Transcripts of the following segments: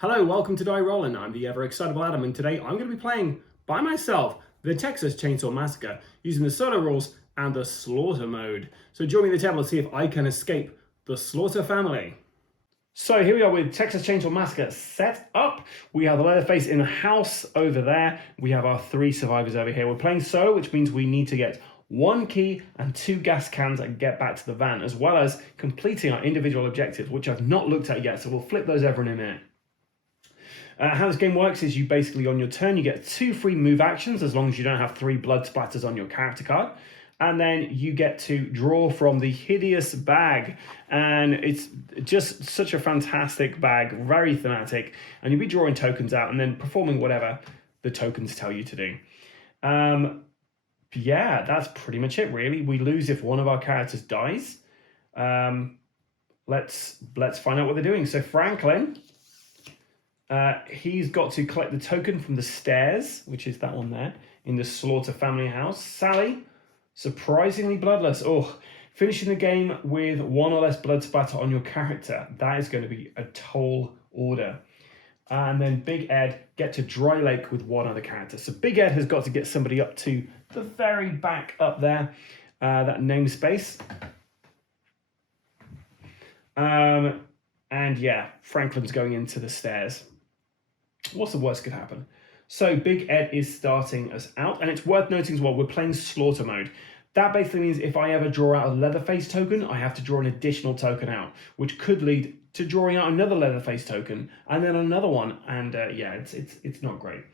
Hello, welcome to Die Rollin. I'm the ever excitable Adam, and today I'm going to be playing by myself the Texas Chainsaw Massacre using the solo rules and the slaughter mode. So join me in the table to see if I can escape the slaughter family. So here we are with Texas Chainsaw Massacre set up. We have the Leatherface in the house over there. We have our 3 survivors over here. We're playing solo, which means we need to get 1 key and 2 gas cans and get back to the van, as well as completing our individual objectives, which I've not looked at yet, so we'll flip those over in a minute. How this game works is you basically, on your turn, you get 2 free move actions as long as you don't have 3 blood splatters on your character card. And then you get to draw from the hideous bag. And it's just such a fantastic bag, very thematic. And you'll be drawing tokens out and then performing whatever the tokens tell you to do. Yeah, that's pretty much it, really. We lose if one of our characters dies. Let's find out what they're doing. So Franklin... he's got to collect the token from the stairs, which is that one there, in the Slaughter family house. Sally, surprisingly bloodless. Oh, finishing the game with 1 or less blood splatter on your character. That is going to be a tall order. And then Big Ed get to Dry Lake with 1 other character. So Big Ed has got to get somebody up to the very back up there, that namespace. And yeah, Franklin's going into the stairs. What's the worst could happen? So Big Ed is starting us out, and it's worth noting as well, we're playing slaughter mode. That basically means if I ever draw out a Leatherface token, I have to draw an additional token out, which could lead to drawing out another Leatherface token, and then another one, and yeah, it's not great.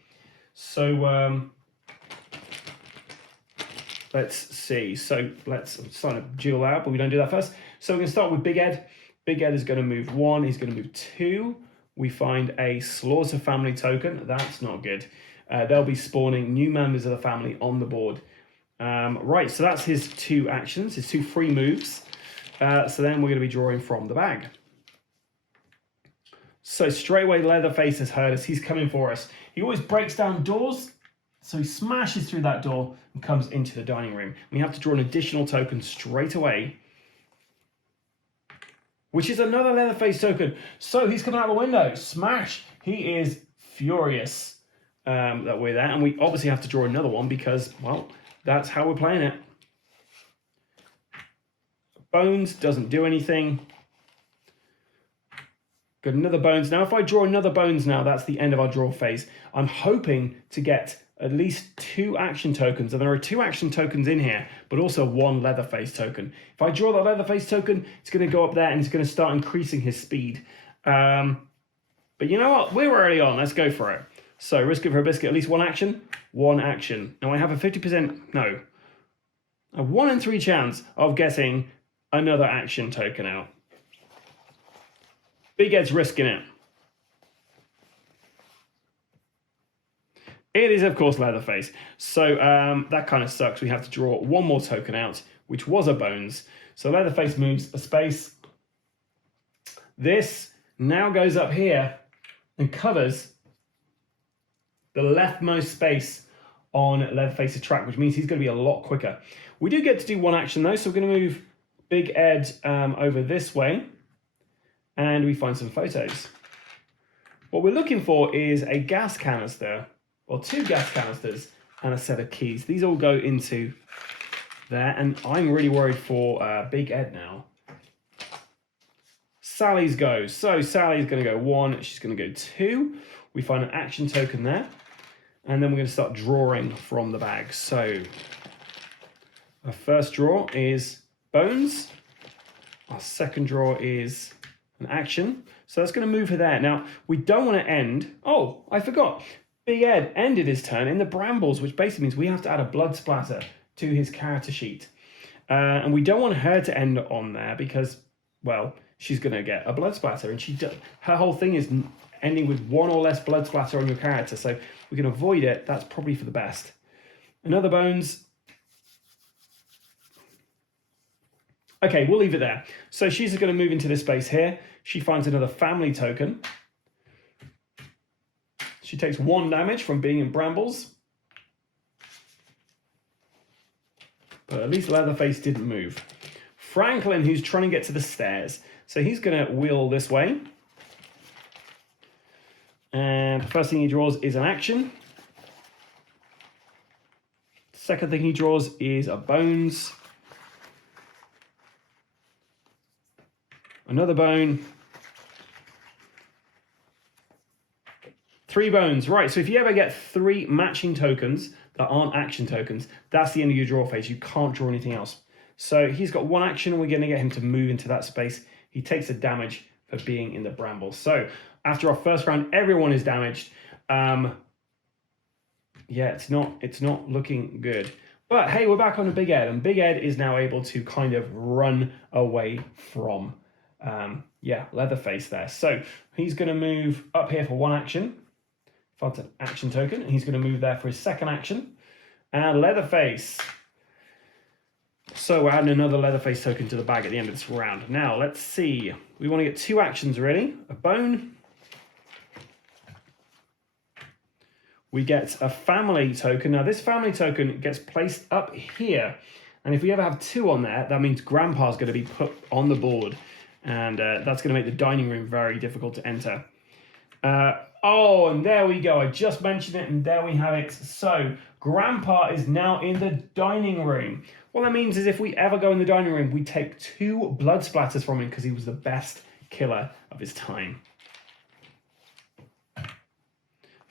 So let's see. So let's sign a duel out, but we don't do that first. So we're going to start with Big Ed. Big Ed is going to move 1, he's going to move 2. We find a Slaughter family token. That's not good. They'll be spawning new members of the family on the board. Right, so that's his 2 actions, his 2 free moves. So then we're going to be drawing from the bag. So straight away, Leatherface has heard us. He's coming for us. He always breaks down doors. So he smashes through that door and comes into the dining room. We have to draw an additional token straight away, which is another Leatherface token. So he's coming out the window. Smash! He is furious that we're there. And we obviously have to draw another one because, well, that's how we're playing it. Bones doesn't do anything. Got another Bones. Now, if I draw another Bones now, that's the end of our draw phase. I'm hoping to get at least 2 action tokens, and there are 2 action tokens in here, but also 1 Leatherface token. If I draw that Leatherface token, it's going to go up there and it's going to start increasing his speed. But you know what? We're early on. Let's go for it. So risk it for a biscuit. At least 1 action. 1 action. Now I have a 50%, no, a 1 in 3 chance of getting another action token out. Big Ed's risking it. It is, of course, Leatherface. So that kind of sucks. We have to draw 1 more token out, which was a Bones. So Leatherface moves a space. This now goes up here and covers the leftmost space on Leatherface's track, which means he's going to be a lot quicker. We do get to do 1 action, though, so we're going to move Big Ed over this way, and we find some photos. What we're looking for is a gas canister, or 2 gas canisters, and a set of keys. These all go into there, and I'm really worried for Big Ed now. Sally's goes. So Sally's going to go 1, she's going to go 2. We find an action token there, and then we're going to start drawing from the bag. So our first draw is Bones. Our second draw is an action. So that's going to move her there. Now, we don't want to end. Oh, I forgot. Big Ed ended his turn in the brambles, which basically means we have to add a blood splatter to his character sheet. And we don't want her to end on there because, well, she's going to get a blood splatter. And her whole thing is ending with 1 or less blood splatter on your character. So we can avoid it. That's probably for the best. Another Bones. Okay, we'll leave it there. So she's going to move into this space here. She finds another family token. She takes 1 damage from being in brambles. But at least Leatherface didn't move. Franklin, who's trying to get to the stairs. So he's going to wheel this way. And the first thing he draws is an action. Second thing he draws is a bones. Another bone. 3 bones. Right, so if you ever get 3 matching tokens that aren't action tokens, that's the end of your draw phase. You can't draw anything else. So he's got 1 action, and we're going to get him to move into that space. He takes the damage for being in the brambles. So after our first round, everyone is damaged. Yeah, it's not looking good. But hey, we're back on to Big Ed, and Big Ed is now able to kind of run away from, Leatherface there. So he's going to move up here for 1 action. Finds an action token, and he's going to move there for his second action. And Leatherface. So we're adding another Leatherface token to the bag at the end of this round. Now, let's see. We want to get 2 actions, really. A bone. We get a family token. Now, this family token gets placed up here. And if we ever have 2 on there, that means Grandpa's going to be put on the board. And that's going to make the dining room very difficult to enter. Oh, and there we go. I just mentioned it, and there we have it. So, Grandpa is now in the dining room. What that means is if we ever go in the dining room, we take 2 blood splatters from him because he was the best killer of his time.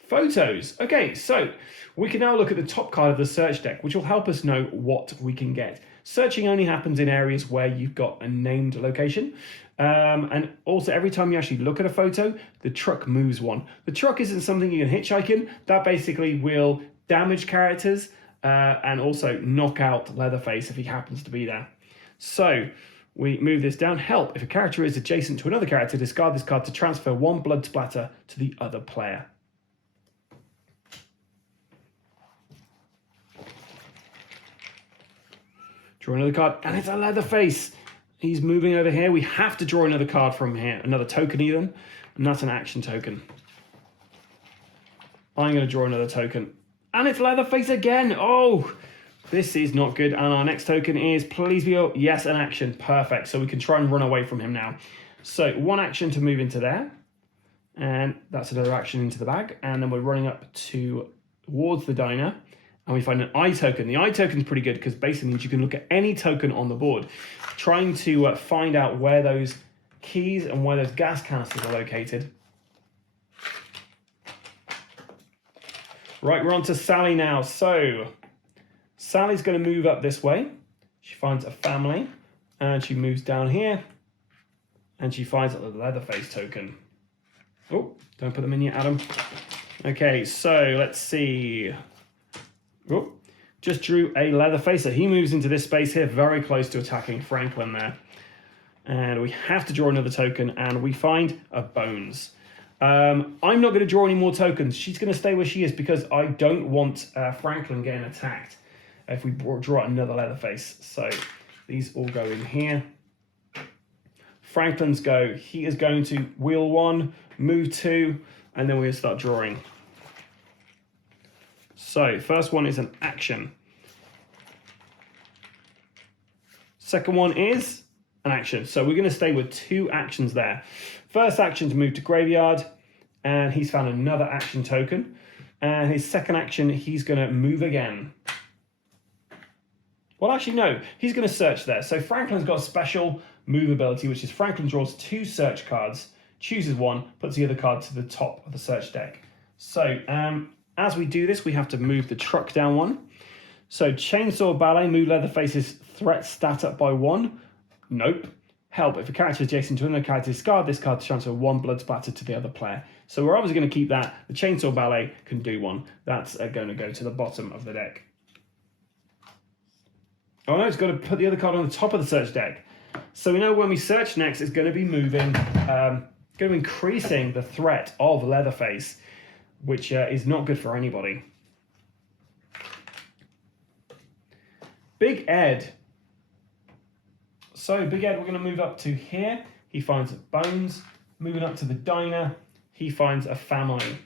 Photos. Okay, so we can now look at the top card of the search deck, which will help us know what we can get. Searching only happens in areas where you've got a named location. And also every time you actually look at a photo, the truck moves 1. The truck isn't something you can hitchhike in. That basically will damage characters and also knock out Leatherface if he happens to be there. So we move this down. Help. If a character is adjacent to another character, discard this card to transfer 1 blood splatter to the other player. Draw another card, and it's a Leatherface. He's moving over here. We have to draw another card from here, another token even, and that's an action token. I'm going to draw another token, and it's Leatherface again. Oh, this is not good. And our next token is, please be, yes, an action. Perfect. So we can try and run away from him now. So 1 action to move into there, and that's another action into the bag. And then we're running up towards the diner. And we find an eye token. The eye token is pretty good because basically means you can look at any token on the board, trying to find out where those keys and where those gas canisters are located. Right, we're on to Sally now. So Sally's going to move up this way. She finds a family, and she moves down here, and she finds a Leatherface token. Oh, don't put them in yet, Adam. Okay, so let's see. Oh, just drew a Leatherface. So he moves into this space here, very close to attacking Franklin there. And we have to draw another token, and we find a bones. I'm not going to draw any more tokens. She's going to stay where she is because I don't want Franklin getting attacked if we draw another Leatherface. So these all go in here. Franklin's go. He is going to wheel 1, move 2, and then we'll start drawing. So, first one is an action. Second one is an action. So we're going to stay with 2 actions there. First action to move to graveyard, and he's found another action token. And his second action, he's going to move again. Well, actually, no. He's going to search there. So Franklin's got a special move ability, which is Franklin draws 2 search cards, chooses 1, puts the other card to the top of the search deck. So, as we do this, we have to move the truck down 1. So Chainsaw Ballet, move Leatherface's threat stat up by 1. Nope. Help. If a character is adjacent to another character, discard this card to transfer 1 blood splatter to the other player. So we're obviously going to keep that. The Chainsaw Ballet can do 1. That's going to go to the bottom of the deck. Oh no, it's got to put the other card on the top of the search deck. So we know when we search next, it's going to be moving, going to be increasing the threat of Leatherface, which is not good for anybody. Big Ed. So Big Ed, we're going to move up to here. He finds bones. Moving up to the diner, he finds a family.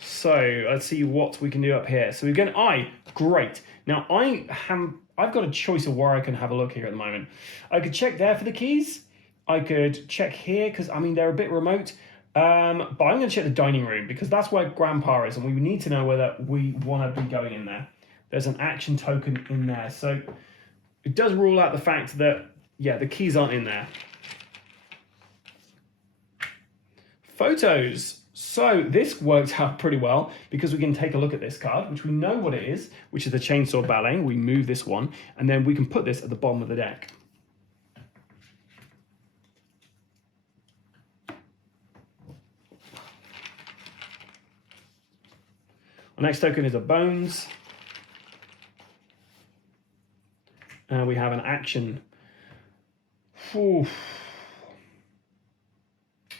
So let's see what we can do up here. So we're going eye. Great. Now I've got a choice of where I can have a look here at the moment. I could check there for the keys. I could check here because, I mean, they're a bit remote. But I'm going to check the dining room because that's where Grandpa is, and we need to know whether we want to be going in there. There's an action token in there. So it does rule out the fact that, yeah, the keys aren't in there. Photos. So this worked out pretty well because we can take a look at this card, which we know what it is, which is the Chainsaw Ballet. We move this one, and then we can put this at the bottom of the deck. Our next token is a Bones. And we have an action. Ooh.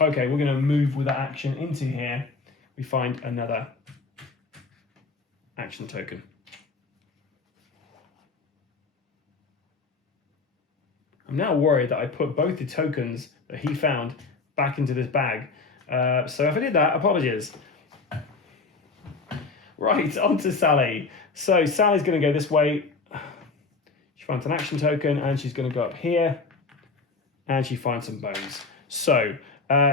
Okay, we're going to move with that action into here. We find another action token. I'm now worried that I put both the tokens that he found back into this bag. So if I did that, apologies. Right, on to Sally. So Sally's going to go this way. She finds an action token, and she's going to go up here, and she finds some bones. So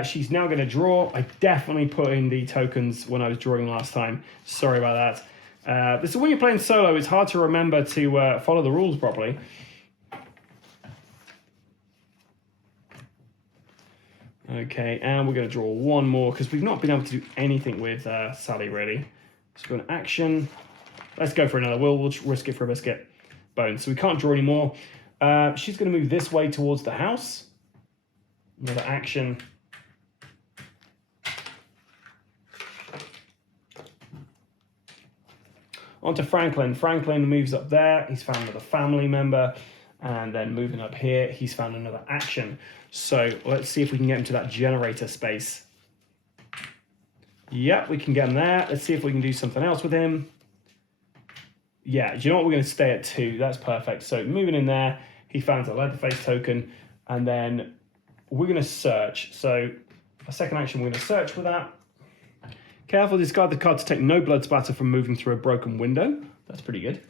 she's now going to draw. I definitely put in the tokens when I was drawing last time. Sorry about that. This is when you're playing solo, it's hard to remember to follow the rules properly. Okay, and we're going to draw one more because we've not been able to do anything with Sally, really. Let's go an action. Let's go for another. We'll risk it for a biscuit. Bones. So we can't draw anymore. She's going to move this way towards the house. Another action. On to Franklin. Franklin moves up there. He's found another family member. And then moving up here, he's found another action. So let's see if we can get him to that generator space. Yeah, we can get him there. Let's see if we can do something else with him. Yeah, do you know what? We're going to stay at 2. That's perfect. So moving in there, he finds a Leatherface token. And then we're going to search. So a second action, we're going to search for that. Careful, discard the card to take no blood spatter from moving through a broken window. That's pretty good.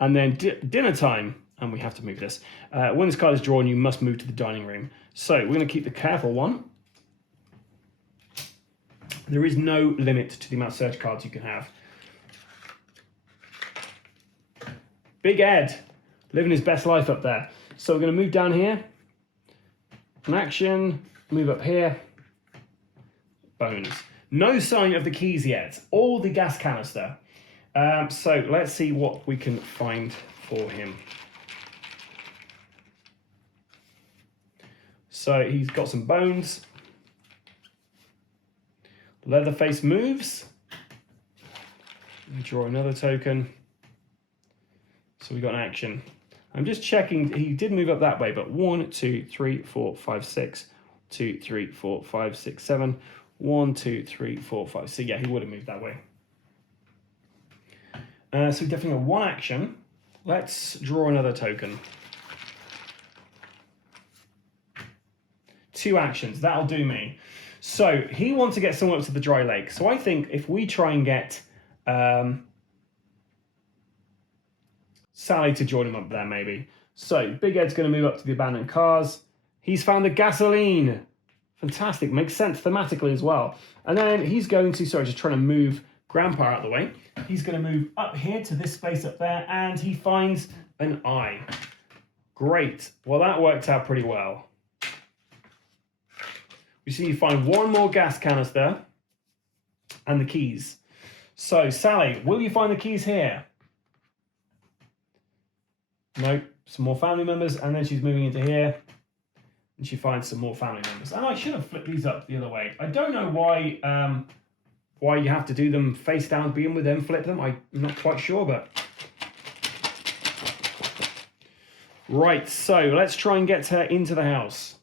And then dinner time. And we have to move this. When this card is drawn, you must move to the dining room. So we're going to keep the careful one. There is no limit to the amount of search cards you can have. Big Ed, living his best life up there. So we're going to move down here. An action, move up here. Bones. No sign of the keys yet, or the gas canister. So let's see what we can find for him. So he's got some bones. Leatherface moves. Let me draw another token. So we got an action. I'm just checking. He did move up that way, but 1, 2, 3, 4, 5, 6. 2, 3, 4, 5, 6, 7. 1, 2, 3, 4, 5. So yeah, he would have moved that way. So we definitely got one action. Let's draw another token. 2 actions. That'll do me. So he wants to get someone up to the dry lake. So I think if we try and get Sally to join him up there, maybe. So Big Ed's going to move up to the abandoned cars. He's found the gasoline. Fantastic. Makes sense thematically as well. And then he's going to, sorry, just trying to move Grandpa out of the way. He's going to move up here to this space up there, and he finds an eye. Great. Well, that worked out pretty well. You see, you find one more gas canister and the keys. So, Sally, will you find the keys here? Nope. Some more family members, and then she's moving into here, and she finds some more family members. And I should have flipped these up the other way. I don't know why you have to do them face down, begin with them, flip them. I'm not quite sure, but... Right, so let's try and get her into the house.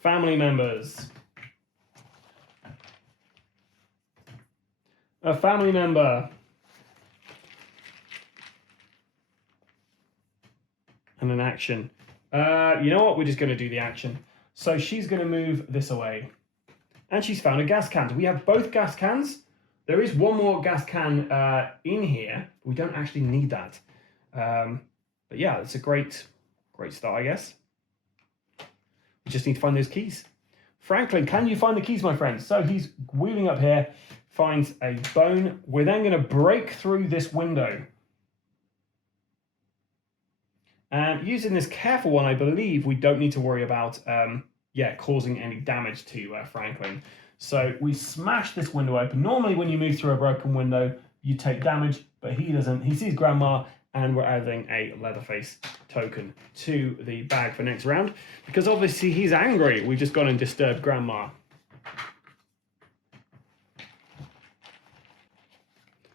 Family members. A family member. And an action. You know what? We're just going to do the action. So she's going to move this away. And she's found a gas can. We have both gas cans. There is one more gas can in here. We don't actually need that. But yeah, it's a great start, I guess. We just need to find those keys. Franklin, can you find the keys, my friend? So he's wheeling up here, finds a bone. We're then going to break through this window. And using this careful one, I believe we don't need to worry about causing any damage to Franklin. So we smash this window open. Normally when you move through a broken window, you take damage, but he doesn't. He sees Grandma, and we're adding a Leatherface token to the bag for next round, because obviously he's angry. We've just gone and disturbed Grandma.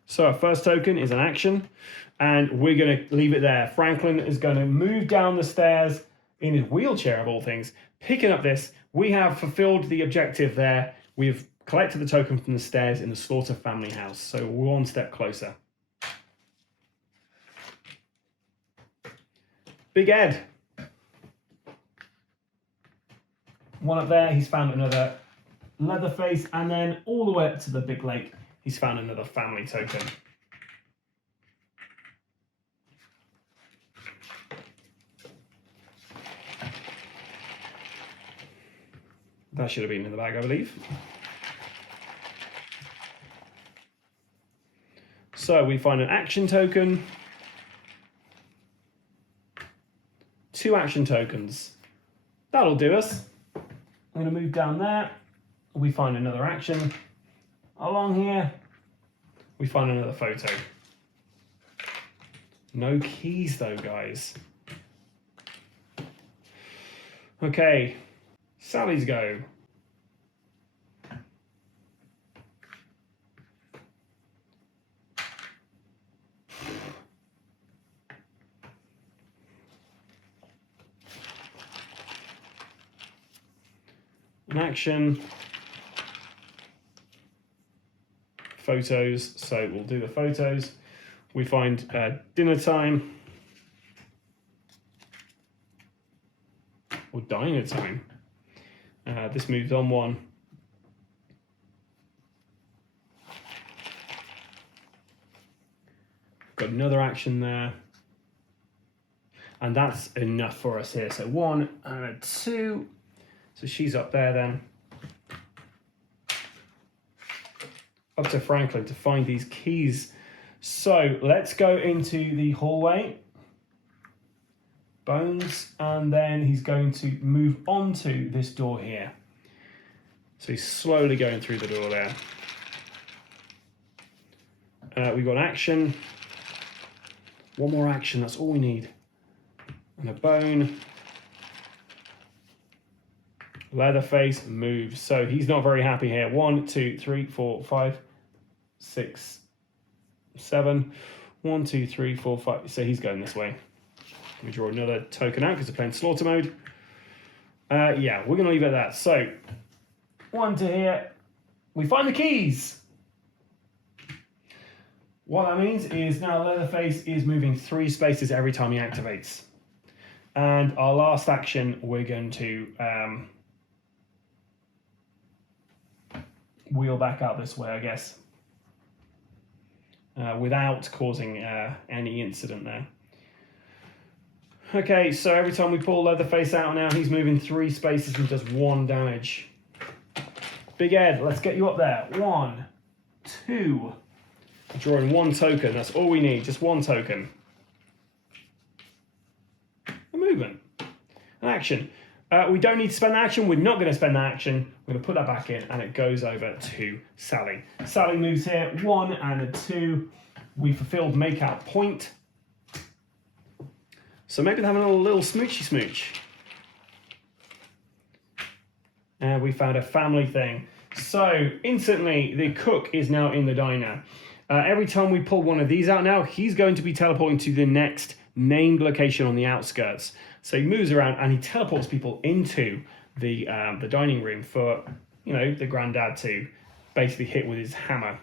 So our first token is an action, and we're going to leave it there. Franklin is going to move down the stairs in his wheelchair, of all things, picking up this. We have fulfilled the objective there. We've collected the token from the stairs in the Slaughter family house, so we're one step closer. Big Ed. One up there, he's found another Leatherface, and then all the way up to the big lake, he's found another family token. That should have been in the bag, I believe. So we find an action token. 2 action tokens. That'll do us. I'm going to move down there. We find another action. Along here, we find another photo. No keys though, guys. Okay, Sally's go. An action. Photos, so we'll do the photos. We find dinner time. Or diner time. This moves on one. Got another action there. And that's enough for us here. So 1 and a 2. So she's up there then. Up to Franklin to find these keys. So let's go into the hallway. Bones, and then he's going to move on to this door here. So he's slowly going through the door there. We've got action. One more action, that's all we need. And a bone. Leatherface moves. So he's not very happy here. 1, 2, 3, 4, 5, 6, 7. 1, 2, 3, 4, 5. So he's going this way. Let me draw another token out because we're playing slaughter mode. Yeah, we're going to leave it at that. So 1 to here. We find the keys. What that means is now Leatherface is moving 3 spaces every time he activates. And our last action, we're going to wheel back out this way, I guess, without causing any incident there. Okay, so every time we pull Leatherface out now, he's moving 3 spaces and does 1 damage. Big Ed, let's get you up there. 1, 2. Drawing 1 token, that's all we need, just 1 token. A movement. An action. We don't need to spend that action. We're not going to spend that action. We're going to put that back in, and it goes over to Sally. Sally moves here. 1 and a 2. We fulfilled make out point. So maybe they're having a little smoochy smooch. And we found a family thing. So instantly, the cook is now in the diner. Every time we pull one of these out now, he's going to be teleporting to the next named location on the outskirts. So he moves around and he teleports people into the dining room for, you know, the granddad to basically hit with his hammer.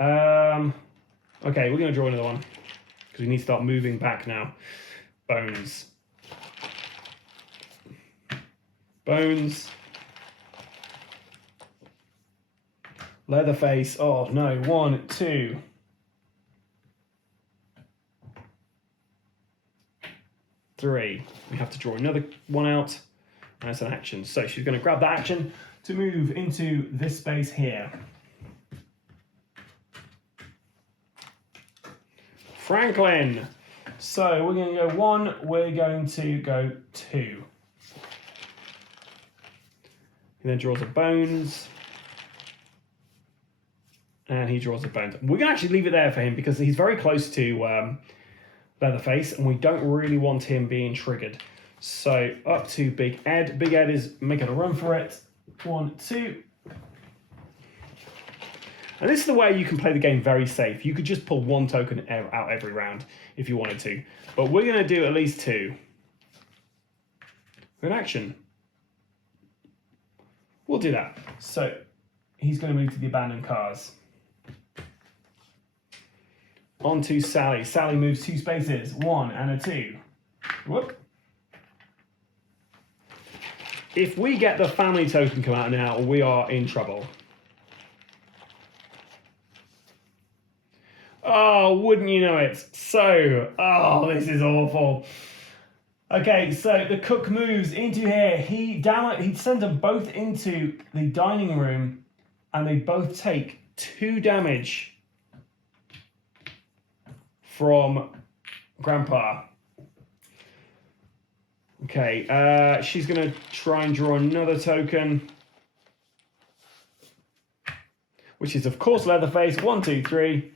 Okay, we're going to draw another one because we need to start moving back now. Bones. Bones. Leatherface. Oh no, 1, 2. 3. We have to draw another one out. And it's an action. So she's going to grab that action to move into this space here. Franklin. So we're going to go 1, we're going to go 2. He then draws a bones. And he draws a bones. We're going to actually leave it there for him because he's very close to Leatherface and we don't really want him being triggered. So up to Big Ed. Big Ed is making a run for it. 1, 2. And this is the way you can play the game very safe. You could just pull 1 token out every round if you wanted to. But we're going to do at least 2. Good action. We'll do that. So he's going to move to the abandoned cars. On to Sally. Sally moves 2 spaces. 1 and a 2. Whoop. If we get the family token come out now, we are in trouble. Oh, wouldn't you know it? So, oh, this is awful. Okay, so the cook moves into here. He sends them both into the dining room, and they both take 2 damage from Grandpa. Okay, she's going to try and draw another token, which is, of course, Leatherface. 1, 2, 3.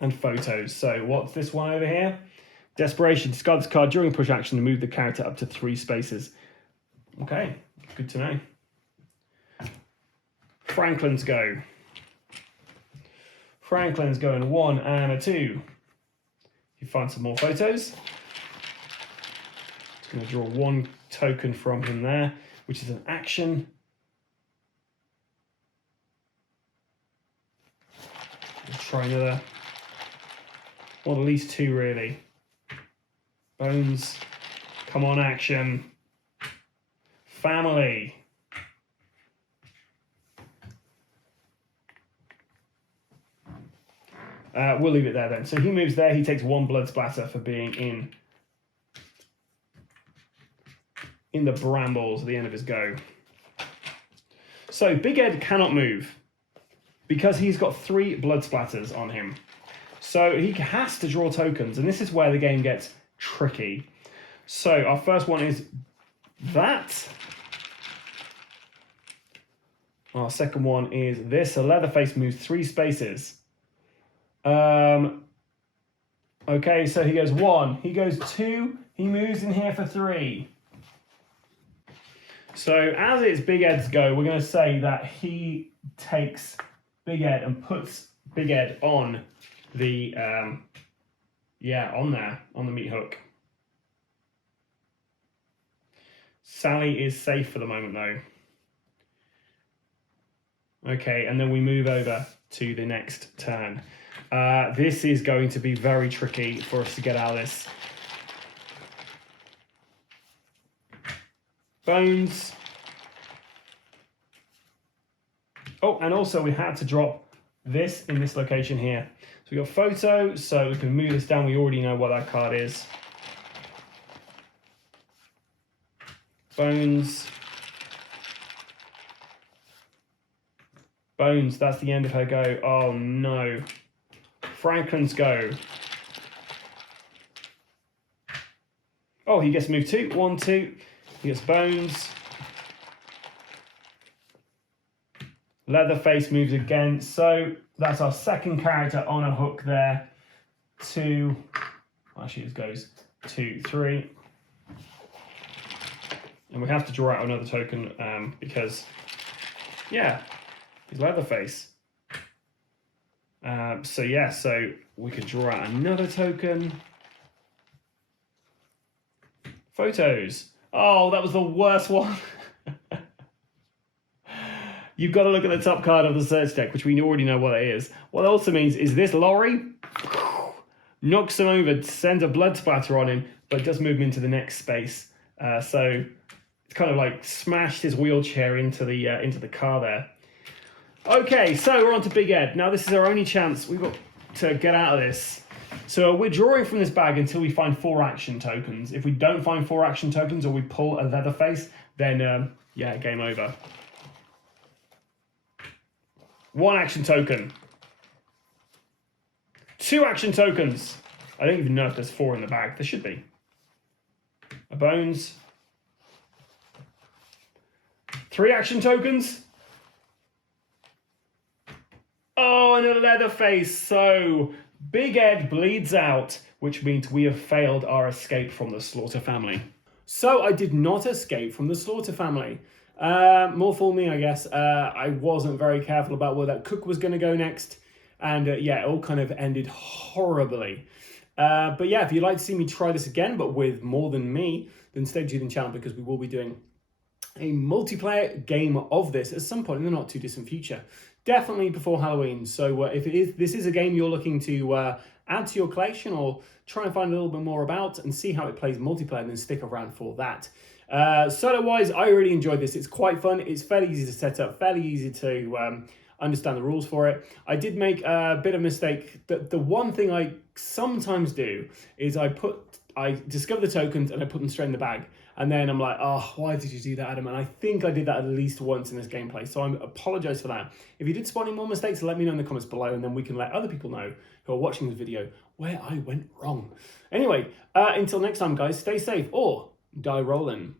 And photos. So what's this one over here? Desperation. Discard this card during push action to move the character up to 3 spaces. Okay, good to know. Franklin's go. Franklin's going 1 and a 2. You find some more photos. Just going to draw 1 token from him there, which is an action. Let's try another. Well, at least 2 really. Bones. Come on, action. Family. We'll leave it there then. So he moves there. He takes 1 blood splatter for being in the brambles at the end of his go. So Big Ed cannot move because he's got 3 blood splatters on him. So he has to draw tokens, and this is where the game gets tricky. So our first one is that. Our second one is this. So Leatherface moves 3 spaces. Okay, so he goes 1, he goes 2, he moves in here for 3. So as it's Big Ed's go, we're going to say that he takes Big Ed and puts Big Ed on the, on there, on the meat hook. Sally is safe for the moment though. Okay, and then we move over to the next turn. This is going to be very tricky for us to get out of this. Bones. Oh, and also we had to drop this in this location here. So we got photo, so we can move this down. We already know what that card is. Bones. Bones, that's the end of her go. Oh no. Franklin's go. Oh, he gets moved 2. 1, 2. He gets bones. Leatherface moves again. So that's our second character on a hook there. 2. Actually, it goes 2, 3. And we have to draw out another token because, yeah, he's Leatherface. So we can draw out another token. Photos. Oh, that was the worst one. You've got to look at the top card of the search deck, which we already know what it is. What it also means is this lorry knocks him over, sends a blood splatter on him, but does move him into the next space. So it's kind of like smashed his wheelchair into the car there. Okay, so we're on to Big Ed. Now this is our only chance we've got to get out of this. So we're drawing from this bag until we find 4 action tokens. If we don't find 4 action tokens, or we pull a Leatherface, then yeah, game over. 1 action token. 2 action tokens. I don't even know if there's 4 in the bag. There should be. A bones. 3 action tokens. Oh, and a Leatherface. So Big Ed bleeds out, which means we have failed our escape from the Slaughter family. So I did not escape from the Slaughter family. More for me, I guess. I wasn't very careful about where that cook was going to go next. And yeah, it all kind of ended horribly. But yeah, if you'd like to see me try this again, but with more than me, then stay tuned in the channel, because we will be doing a multiplayer game of this at some point in the not too distant future. Definitely before Halloween. So if this is a game you're looking to add to your collection, or try and find a little bit more about and see how it plays multiplayer, then stick around for that. Solo-wise, I really enjoyed this. It's quite fun. It's fairly easy to set up, fairly easy to understand the rules for it. I did make a bit of a mistake. The one thing I sometimes do is I discover the tokens and I put them straight in the bag. And then I'm like, oh, why did you do that, Adam? And I think I did that at least once in this gameplay. So I apologize for that. If you did spot any more mistakes, let me know in the comments below, and then we can let other people know who are watching this video where I went wrong. Anyway, until next time, guys, stay safe or die rolling.